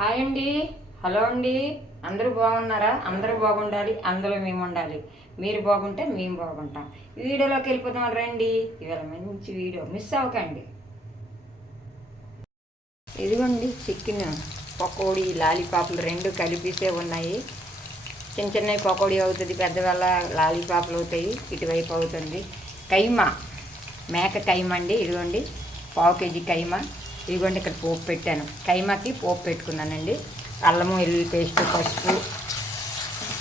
Hi అండి. Hello అండి. అందరూ బాగున్నారా? అందరూ బాగుండాలి, అందులో మేము ఉండాలి. మీరు బాగుంటే మేము బాగుంటాం. ఈ వీడియోలోకి వెళ్ళిపోతాం రండి. ఇవాళ మంచి వీడియో, మిస్ అవ్వకండి. ఇదిగోండి చికెన్ పకోడీ, లాలీపాపులు రెండు కలిపిసే ఉన్నాయి. చిన్న చిన్నవి పకోడీ అవుతుంది, పెద్దవాళ్ళ లాలీపాపులు అవుతాయి. ఇటువైపు అవుతుంది కైమా, మేక కైమా అండి. ఇదిగోండి పావు కేజీ కైమా. ఇదిగోండి ఇక్కడ పోపు పెట్టాను. కైమాకి పోపు పెట్టుకున్నానండి. అల్లము, వెల్లుల్లి పేస్ట్, పసుపు,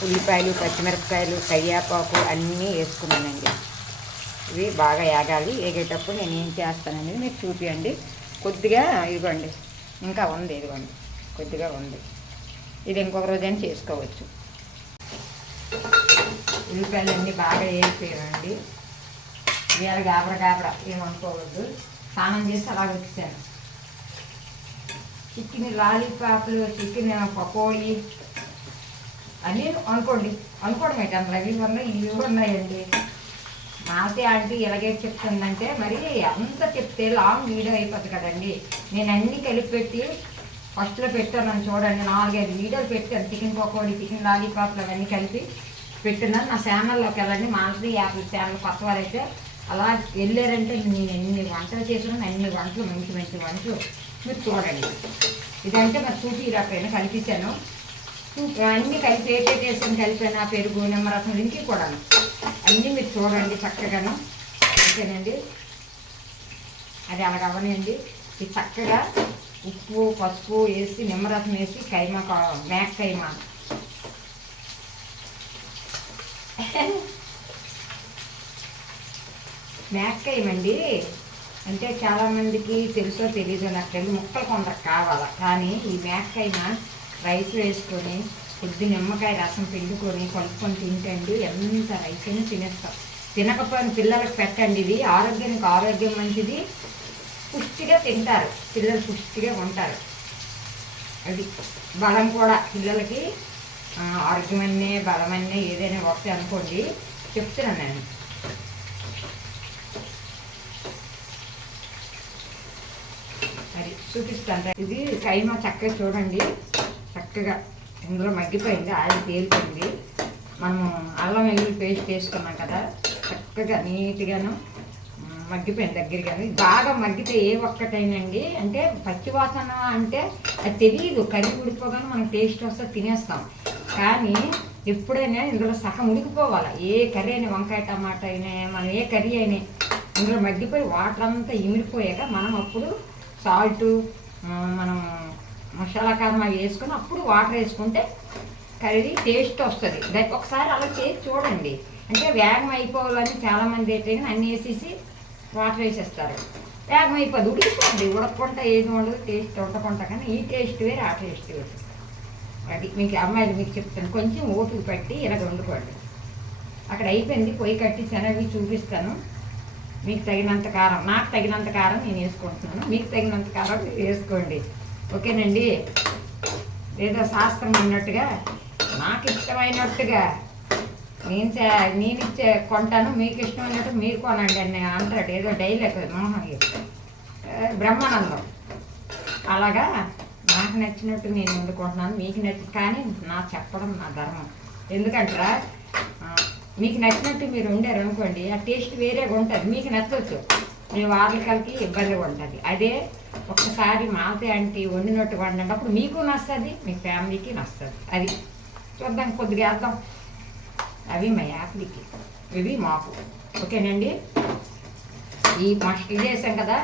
ఉల్లిపాయలు, పచ్చిమిరపకాయలు, కరివేపాకు అన్నీ వేసుకున్నానండి. ఇవి బాగా ఏగాలి. ఏగేటప్పుడు నేను ఏం చేస్తానండి మీరు చూపియండి. కొద్దిగా ఇదిగోండి ఇంకా ఉంది, ఇదిగోండి కొద్దిగా ఉంది. ఇది ఇంకొక రోజైనా చేసుకోవచ్చు. ఉల్లిపాయలు అన్నీ బాగా వేగిపోయానండి. ఇవాళ గాబరా ఏమనుకోవద్దు. స్నానం చేసి అలాగ వచ్చాను. చికెన్ లాలీపాపులు, చికెన్ పకోడీ అన్నీ అనుకోవడం ఏంటి అందులో అవి ఉన్నాయి ఇవి ఉన్నాయండి. మాతే ఆంటీ ఎలాగే చెప్తుందంటే మరి అంత చెప్తే లాంగ్ వీడియో అయిపోతుంది కదండి. నేను అన్నీ కలిపి పెట్టి ఫస్ట్లో పెట్టాను చూడండి. 4-5 వీడియోలు పెట్టాను. చికెన్ పకోడీ, చికెన్ లాలీపాపులు అవన్నీ కలిపి పెట్టినాను. నా ఛానల్లోకి వెళ్ళండి. మానసి యాపిల్ ఛానల్ కొత్త వారైతే అలా వెళ్ళారంటే నేను ఎన్ని వంటలు చేసినా అన్ని వంటలు మంచి మంచి వంటలు మీరు చూడండి. ఇదంటే మరి చూపిరాకపోయినా కలిపించాను. అన్నీ కలిపి వేసేసాను, కలిపాను. ఆ పెరుగు, నిమ్మరసం ఇంటికి కూడా అన్నీ మీరు చూడండి చక్కగాను. ఓకేనండి. అది అలాగవనండి. ఇది చక్కగా ఉప్పు, పసుపు వేసి నిమ్మరసం వేసి కైమా, మేక కైమా మేక కైమండి. అంటే చాలామందికి తెలుసో తెలీదో నాకు తెలియదు, ముక్కలు కొందరు కావాలా. కానీ ఈ మేకైనా రైస్ వేసుకొని కొద్ది నిమ్మకాయ రసం పిండుకొని కలుపుకొని తింటండి ఎంత రైస్ అయినా తినేస్తాం. తినకపోయిన పిల్లలకు పెట్టండి. ఇది ఆరోగ్యానికి ఆరోగ్యం మంచిది. పుష్టిగా తింటారు పిల్లలు, పుష్టిగా ఉంటారు. అది బలం కూడా పిల్లలకి. ఆరోగ్యమన్నే బలమన్నే ఏదైనా ఒకటి అనుకోండి చెప్తున్నాను నేను. అది చూపిస్తాను. ఇది కైమా చక్కగా చూడండి. చక్కగా ఇందులో మగ్గిపోయింది, ఆయిల్ తేలిపోయింది. మనము అల్లం వెల్లుల్లి పేస్ట్ వేసుకున్నాం కదా, చక్కగా నీట్గాను మగ్గిపోయింది దగ్గరగాను. బాగా మగ్గితే ఏ ఒక్కటైనండి అంటే పచ్చివాసన అంటే అది తెలియదు. కర్రీ ఉడిపోగానే మనకు టేస్ట్ వస్తే తినేస్తాం. కానీ ఎప్పుడైనా ఇందులో సగం ఉడికిపోవాలి. ఏ కర్రీ అయినా, వంకాయ టమాటా అయినా, మనం ఏ కర్రీ అయినా ఇందులో మగ్గిపోయి వాటర్ అంతా ఇమిడిపోయాక మనం అప్పుడు సాల్టు, మనం మసాలా కారం అవి వేసుకొని అప్పుడు వాటర్ వేసుకుంటే కర్రీ టేస్ట్ వస్తుంది. దానికి ఒకసారి అలా చేసి చూడండి. అంటే వేగం అయిపోవాలని చాలామంది ఏంటంటే అన్నీ వేసేసి వాటర్ వేసేస్తారు. వేగం అయిపోద్ది, ఉడికిపోద్ది. ఉడకకుండా ఏది ఉండదు, టేస్ట్ ఉండకుండా. కానీ ఈ టేస్ట్ వేరు, ఆ టేస్ట్ వేరు. అది మీకు అమ్మాయిలు మీకు చెప్తాను. కొంచెం ఓపిక పట్టి ఇలా వండుకోండి. అక్కడ అయిపోయింది, పొయ్యి కట్టించాను. అవి చూపిస్తాను. మీకు తగినంత కారం, నాకు తగినంత కారం నేను వేసుకుంటున్నాను. మీకు తగినంత కారం వేసుకోండి. ఓకేనండి. ఏదో శాస్త్రం అన్నట్టుగా నాకు ఇష్టమైనట్టుగా నేను ఇచ్చే కొంటాను, మీకు ఇష్టమైనట్టు మీరు కొనండి అని అంటాడు. ఏదో డైలాగ్ మోహన్ బ్రహ్మానందం. అలాగా నాకు నచ్చినట్టు నేను వండుకుంటున్నాను, మీకు నచ్చి. కానీ నా చెప్పడం నా ధర్మం. ఎందుకంటారా, మీకు నచ్చినట్టు మీరు వండారు అనుకోండి, ఆ టేస్ట్ వేరేగా ఉంటుంది. మీకు నచ్చవచ్చు, మీ వాళ్ళకి ఇబ్బందిగా ఉంటుంది. అదే ఒక్కసారి మాతే అంటే వండినట్టు వండండి, అప్పుడు మీకు నస్తుంది, మీ ఫ్యామిలీకి నస్తుంది. అది చూద్దాం, కొద్దిగా వేద్దాం. అవి మా యాప్లీకి, ఇవి మాకు. ఓకేనండి. ఇది వేసాం కదా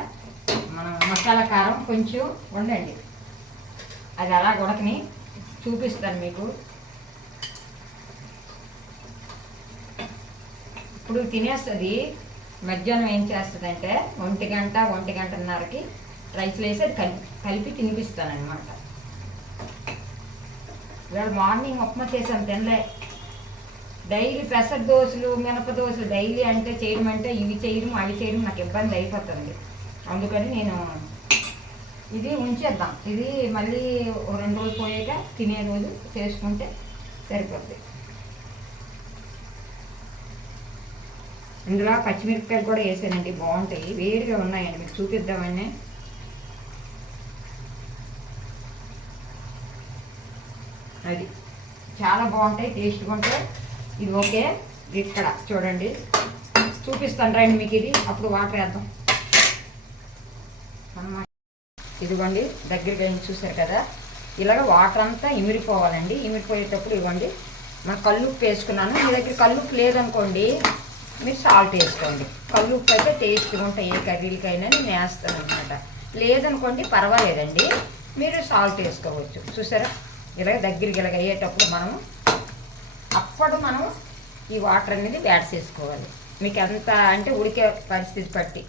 మనం మసాలా కారం కొంచెం వండండి. అది అలా ఉడకని చూపిస్తాను మీకు. ఇప్పుడు తినేస్తుంది. మధ్యాహ్నం ఏం చేస్తుంది అంటే 1-1:30కి రైస్ వేసి అది కలిపి తినిపిస్తానమాట. ఇవాళ మార్నింగ్ ఉప్మా చేసాను, తినలే. డైలీ పెసర దోశలు, మినప దోశలు డైలీ అంటే చేయడం అంటే ఇవి చేయడం అవి చేయడం నాకు ఇబ్బంది అయిపోతుంది. అందుకని నేను ఇది ఉంచేద్దాం. ఇది మళ్ళీ 2 రోజులు పోయాక తినే రోజు చేసుకుంటే సరిపోద్ది. ఇందులో పచ్చిమిరపకాయలు కూడా వేసానండి, బాగుంటాయి. వేడిగా ఉన్నాయండి, మీకు చూపిద్దామని. అది చాలా బాగుంటాయి, టేస్ట్గా ఉంటాయి. ఇది ఓకే. ఇక్కడ చూడండి, చూపిస్తాను రండి మీకు ఇది. అప్పుడు వాటర్ వేద్దాం అన్నమాట. ఇదిగోండి దగ్గరికి వెళ్ళి చూసారు కదా, ఇలాగ వాటర్ అంతా ఇమిరిపోవాలండి. ఇమిరిపోయేటప్పుడు ఇవ్వండి మనం కల్లుప్పు వేసుకున్నాను. మీ దగ్గర కల్లుప్పు లేదనుకోండి మీరు సాల్ట్ వేసుకోండి. కల్లుప్పు అయితే టేస్ట్గా ఉంటాయి ఏ కర్రీలకైనా, నేను వేస్తాను అనమాట. లేదనుకోండి పర్వాలేదండి, మీరు సాల్ట్ వేసుకోవచ్చు. చూసారా ఇలాగ దగ్గరికి ఇలాగ అయ్యేటప్పుడు అప్పుడు మనం ఈ వాటర్ అనేది యాడ్ చేసుకోవాలి. మీకు ఎంత అంటే ఉడికే పరిస్థితి బట్టి.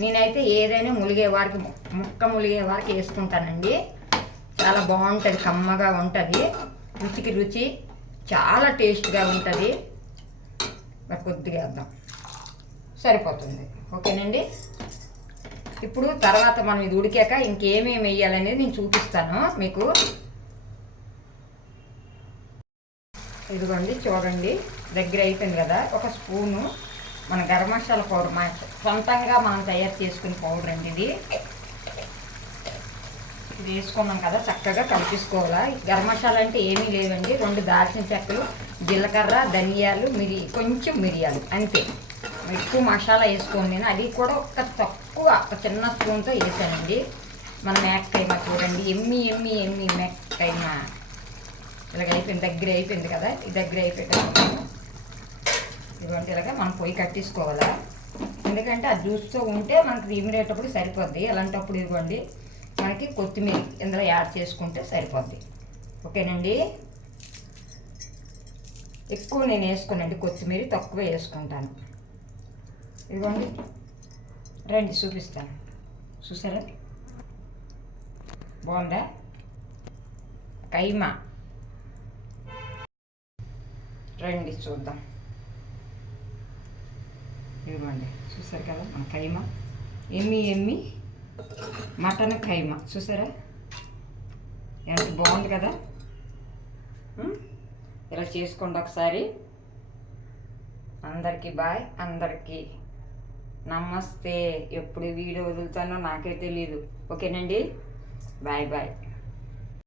నేనైతే ఏదైనా ములిగే వారికి ముక్క ములిగే వారికి వేసుకుంటానండి. చాలా బాగుంటుంది, కమ్మగా ఉంటుంది, రుచికి రుచి, చాలా టేస్ట్గా ఉంటుంది. మరి కొద్దిగా వేద్దాం సరిపోతుంది. ఓకేనండి. ఇప్పుడు తర్వాత మనం ఇది ఉడికాక ఇంకేమేమి వేయాలనేది నేను చూపిస్తాను మీకు. ఇదిగోండి చూడండి దగ్గర అయిపోయింది కదా. ఒక స్పూను మన గరం మసాలా పౌడర్, సొంతంగా మనం తయారు చేసుకునే పౌడర్ అండి ఇది. ఇది వేసుకున్నాం కదా, చక్కగా కలిపేసుకోవాలా. గరం మసాలా అంటే ఏమీ లేవండి, 2 దాల్చిన చెక్కలు, జీలకర్ర, ధనియాలు, కొంచెం మిరియాలు, అంతే. ఎక్కువ మసాలా వేసుకోండి. నేను అది కూడా ఒక చిన్న స్పూన్తో వేసానండి. మన మేక కైమా చూడండి, ఎమ్మి ఎమ్మి ఎమ్మి మేక కైమా ఇలాగ అయిపోయింది. దగ్గర అయిపోయింది కదా, ఈ దగ్గర అయిపోయేటప్పుడు ఇటువంటి ఇలాగ మనం పొయ్యి కట్టేసుకోవాలా. ఎందుకంటే అది చూస్తూ ఉంటే మనకు ఇమిడేటప్పుడు సరిపోద్ది. అలాంటప్పుడు ఇవ్వండి మనకి కొత్తిమీర ఇందులో యాడ్ చేసుకుంటే సరిపోద్ది. ఓకేనండి. ఎక్కువ నేను వేసుకోనండి కొత్తిమీర, తక్కువ వేసుకుంటాను. ఇదిగోండి రండి చూపిస్తాను. చూసారా బాగుందా కైమా? రండి చూద్దాం. ఇదిగోండి చూసారు కదా మన కైమా, ఎమ్మి ఎమ్మి మటన్ కైమా. చూసారా ఎంత బాగుంది కదా. ఇలా చేసుకోండి ఒకసారి. అందరికీ బాయ్, అందరికీ నమస్తే. ఎప్పుడు వీడియో వదులుతానో నాకే తెలీదు. ఓకేనండి, బాయ్ బాయ్.